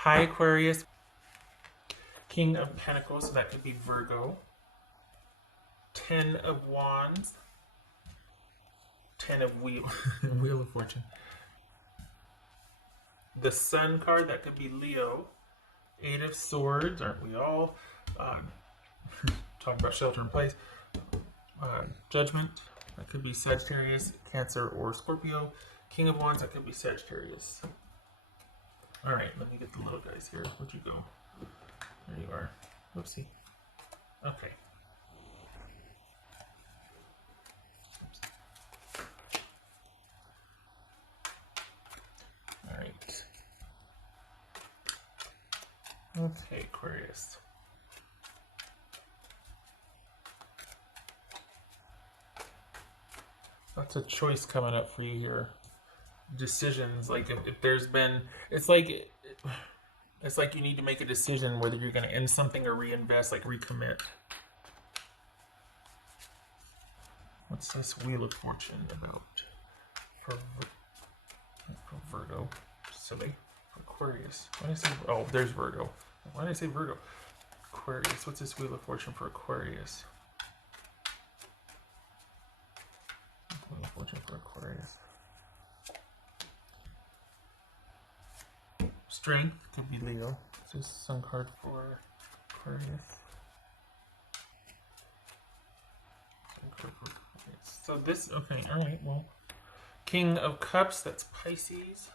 High Aquarius, King of Pentacles, so that could be Virgo. 10 of Wands, 10 of Wheel of Fortune. The Sun card, that could be Leo. 8 of Swords, aren't we all? Talking about shelter in place. Judgment, that could be Sagittarius, Cancer, or Scorpio. King of Wands, that could be Sagittarius. All right, let me get the little guys here. Where'd you go? There you are. Oopsie. Okay. All right. Okay, Aquarius. Lots of choice coming up for you here. Decisions, like if there's been, it's like you need to make a decision whether you're going to end something or reinvest, like recommit. What's this Wheel of Fortune about for Virgo? Silly. Aquarius. Why did I say? Oh, there's Virgo. Why did I say Virgo? Aquarius. What's this Wheel of Fortune for Aquarius? Wheel of Fortune for Aquarius. Strength could be Leo. It's just some card for Aquarius. So this, okay, all right, well. King of Cups, that's Pisces.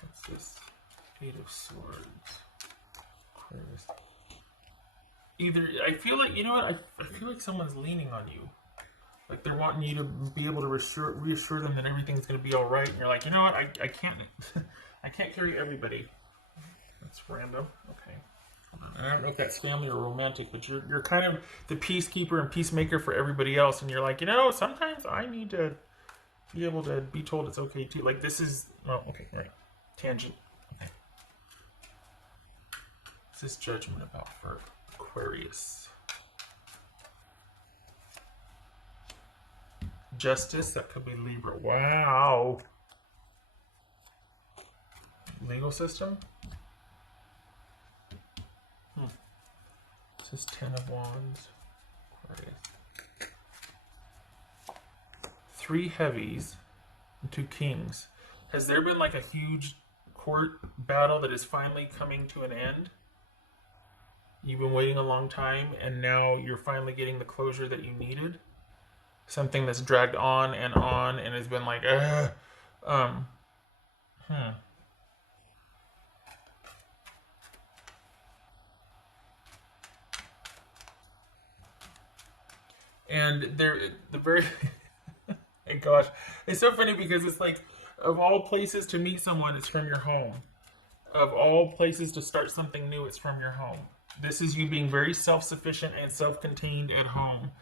What's this? 8 of Swords. Aquarius. Either, I feel like, you know what, I feel like someone's leaning on you. Like they're wanting you to be able to reassure them that everything's going to be all right. And you're like, you know what, I can't, I can't carry everybody. That's random. Okay. I don't know if that's family or romantic, but you're kind of the peacekeeper and peacemaker for everybody else. And you're like, you know, sometimes I need to be able to be told it's okay too. Like this is, well, okay, all right. Tangent. Okay. What's this judgment about for Aquarius? Justice, that could be Libra. Wow. Legal system? This is 10 of Wands. Aquarius. 3 heavies and 2 kings. Has there been like a huge court battle that is finally coming to an end? You've been waiting a long time and now you're finally getting the closure that you needed? Something that's dragged on and has been like, And the very, gosh, it's so funny because it's like, of all places to meet someone, it's from your home. Of all places to start something new, it's from your home. This is you being very self-sufficient and self-contained at home.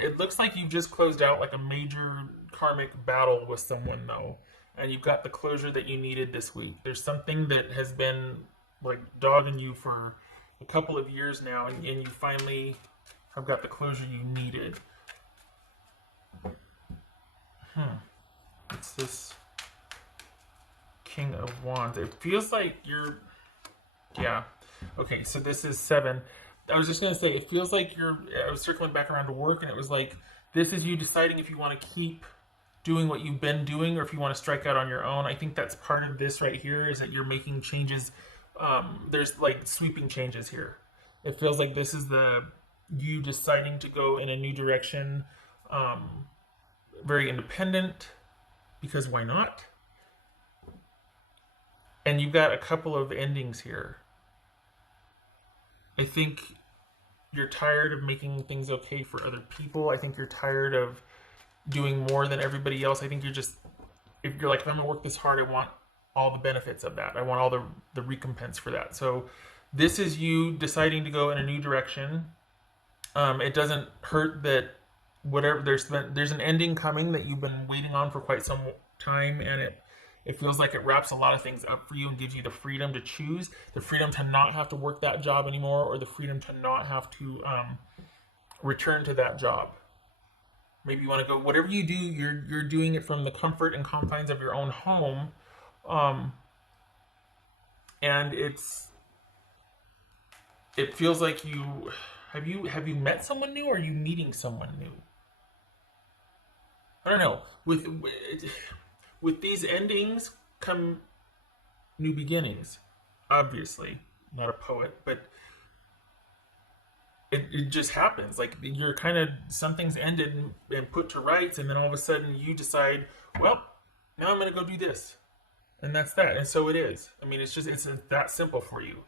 It looks like you've just closed out like a major karmic battle with someone though, and you've got the closure that you needed this week. There's something that has been like dogging you for a couple of years now, and you finally have got the closure you needed. It's this King of Wands. It feels like you're, yeah. Okay, so this is 7. I was just going to say, it feels like I was circling back around to work, and it was like, this is you deciding if you want to keep doing what you've been doing or if you want to strike out on your own. I think that's part of this right here, is that you're making changes. There's like sweeping changes here. It feels like this is you deciding to go in a new direction, very independent, because why not? And you've got a couple of endings here. I think you're tired of making things okay for other people. I think you're tired of doing more than everybody else. I think if you're like, if I'm gonna work this hard, I want all the benefits of that. I want all the recompense for that. So this is you deciding to go in a new direction. It doesn't hurt that whatever there's an ending coming that you've been waiting on for quite some time, and it feels like it wraps a lot of things up for you and gives you the freedom to choose, the freedom to not have to work that job anymore, or the freedom to not have to return to that job. Maybe you want to go, whatever you do, you're doing it from the comfort and confines of your own home. Um, and it feels like you met someone new, or are you meeting someone new? I don't know. With these endings come new beginnings. Obviously, not a poet, but it just happens. Like you're kind of, something's ended and put to rights, and then all of a sudden you decide, well, now I'm going to go do this, and that's that. And so it is. I mean, it's that simple for you.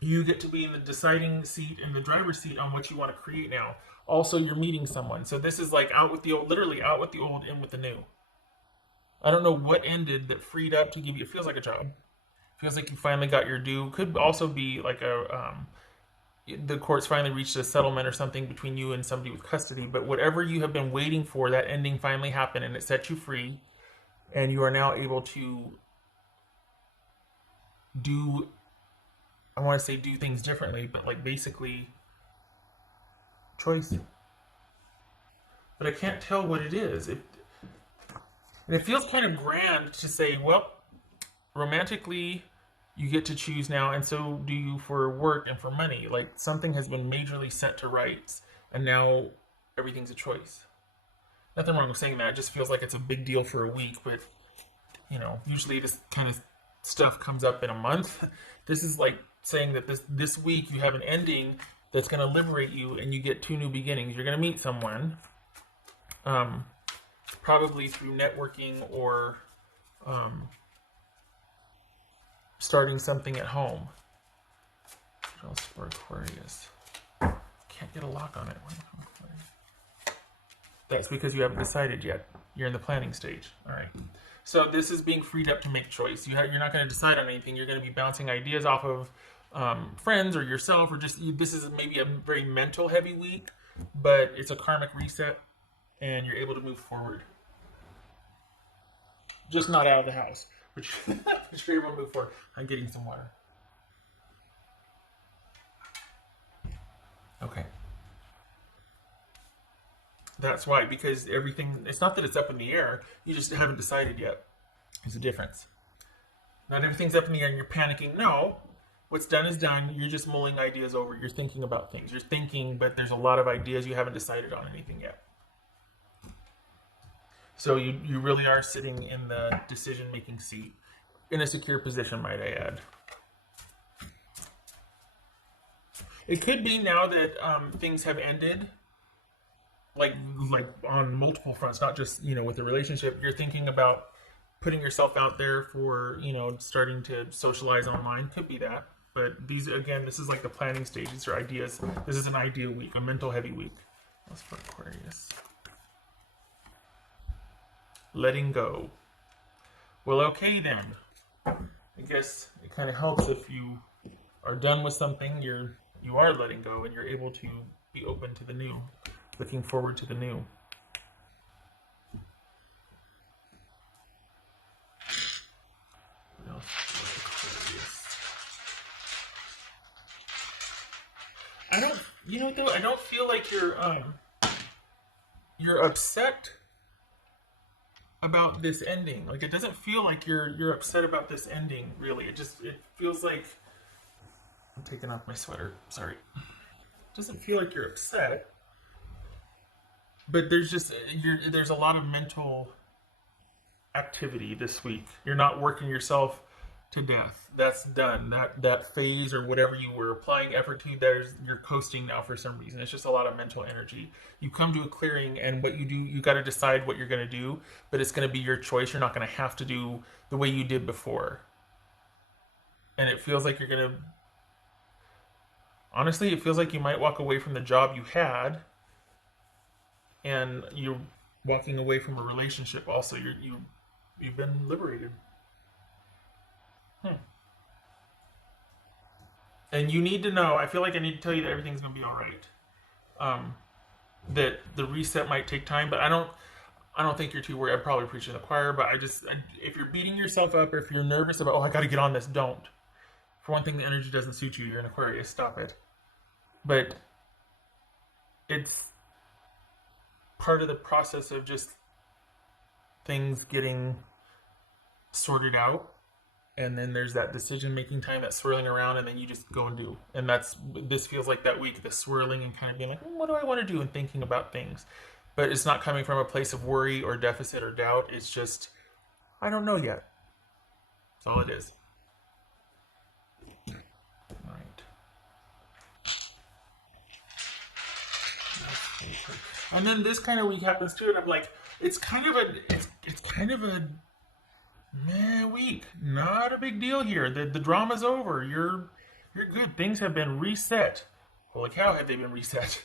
You get to be in the deciding seat, in the driver's seat on what you want to create now. Also, you're meeting someone. So this is like out with the old, literally out with the old, in with the new. I don't know what ended that freed up to give you, it feels like a job. It feels like you finally got your due. Could also be like the courts finally reached a settlement or something between you and somebody with custody. But whatever you have been waiting for, that ending finally happened and it set you free. And you are now able to do, I want to say do things differently, but like basically choice. But I can't tell what it is. And it feels kind of grand to say, well, romantically, you get to choose now, and so do you for work and for money. Like something has been majorly set to rights, and now everything's a choice. Nothing wrong with saying that. It just feels like it's a big deal for a week, but usually this kind of stuff comes up in a month. This is like saying that this week you have an ending that's going to liberate you, and you get two new beginnings. You're going to meet someone, probably through networking or starting something at home. What else for Aquarius? Can't get a lock on it. That's because you haven't decided yet. You're in the planning stage. All right. So this is being freed up to make choice. You're not going to decide on anything. You're going to be bouncing ideas off of friends or yourself, or just this is maybe a very mental heavy week, but it's a karmic reset, and you're able to move forward. Just not out of the house, which you're able to move forward. I'm getting some water. Okay. That's why, because everything, it's not that it's up in the air, you just haven't decided yet. There's a difference. Not everything's up in the air and you're panicking. No, what's done is done. You're just mulling ideas over. You're thinking about things. You're thinking, but there's a lot of ideas. You haven't decided on anything yet. So you really are sitting in the decision-making seat, in a secure position, might I add. It could be now that things have ended, like on multiple fronts, not just with a relationship. You're thinking about putting yourself out there for starting to socialize online. Could be that, but this is like the planning stage. These are ideas. This is an idea week, a mental heavy week. That's for Aquarius. Letting go. Well, okay then. I guess it kind of helps if you are done with something. You are letting go, and you're able to be open to the new, looking forward to the new. I don't. Though I don't feel like you're upset about this ending. Like it doesn't feel like you're upset about this ending, really. It feels like I'm taking off my sweater. Sorry. It doesn't feel like you're upset. But there's a lot of mental activity this week. You're not working yourself to death. That's done. That phase or whatever you were applying effort to, you're coasting now for some reason. It's just a lot of mental energy. You come to a clearing, and what you do, you got to decide what you're going to do, but it's going to be your choice. You're not going to have to do the way you did before. And it feels like honestly, it feels like you might walk away from the job you had, and you're walking away from a relationship also. You've been liberated. And you need to know, I feel like I need to tell you that everything's going to be all right. That the reset might take time, but I don't think you're too worried. I'm probably preaching to the choir, but if you're beating yourself up, or if you're nervous about, I got to get on this, don't. For one thing, the energy doesn't suit you. You're an Aquarius. Stop it. But part of the process of just things getting sorted out. And then there's that decision making time, that swirling around, and then you just go and do. And this feels like that week, the swirling and kind of being like, what do I want to do, and thinking about things. But it's not coming from a place of worry or deficit or doubt. It's just, I don't know yet. That's all it is. All right. And then this kind of week happens too, and I'm like, it's kind of a meh week. Not a big deal here. The drama's over. You're good. Things have been reset. Holy cow, have they been reset?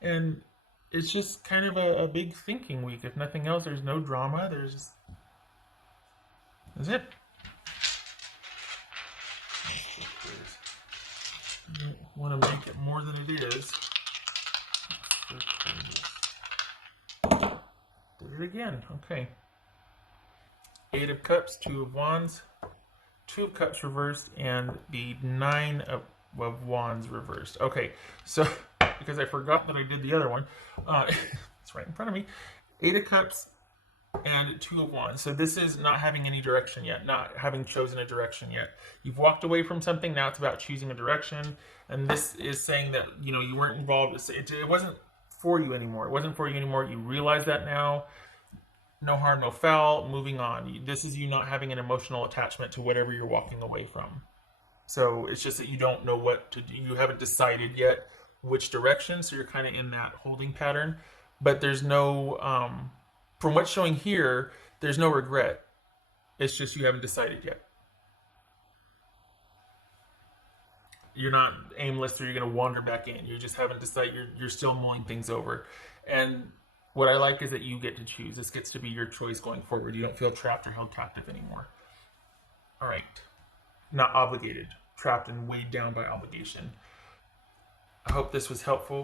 And it's just kind of a big thinking week. If nothing else, there's no drama. That's it. I want to make it more than it is. Did it again. Okay. 8 of Cups, 2 of Wands, 2 of Cups reversed, and the 9 of Wands reversed. Okay, so because I forgot that I did the other one, it's right in front of me. 8 of Cups and 2 of Wands. So this is not having any direction yet, not having chosen a direction yet. You've walked away from something, now it's about choosing a direction. And this is saying that, you weren't involved. It wasn't for you anymore. It wasn't for you anymore. You realize that now. No harm, no foul, moving on. This is you not having an emotional attachment to whatever you're walking away from. So it's just that you don't know what to do. You haven't decided yet which direction, so you're kind of in that holding pattern. But there's no, from what's showing here, there's no regret. It's just you haven't decided yet. You're not aimless, or you're going to wander back in. You just haven't decided. You're still mulling things over. And what I like is that you get to choose. This gets to be your choice going forward. You don't feel trapped or held captive anymore. All right. Not obligated. Trapped and weighed down by obligation. I hope this was helpful.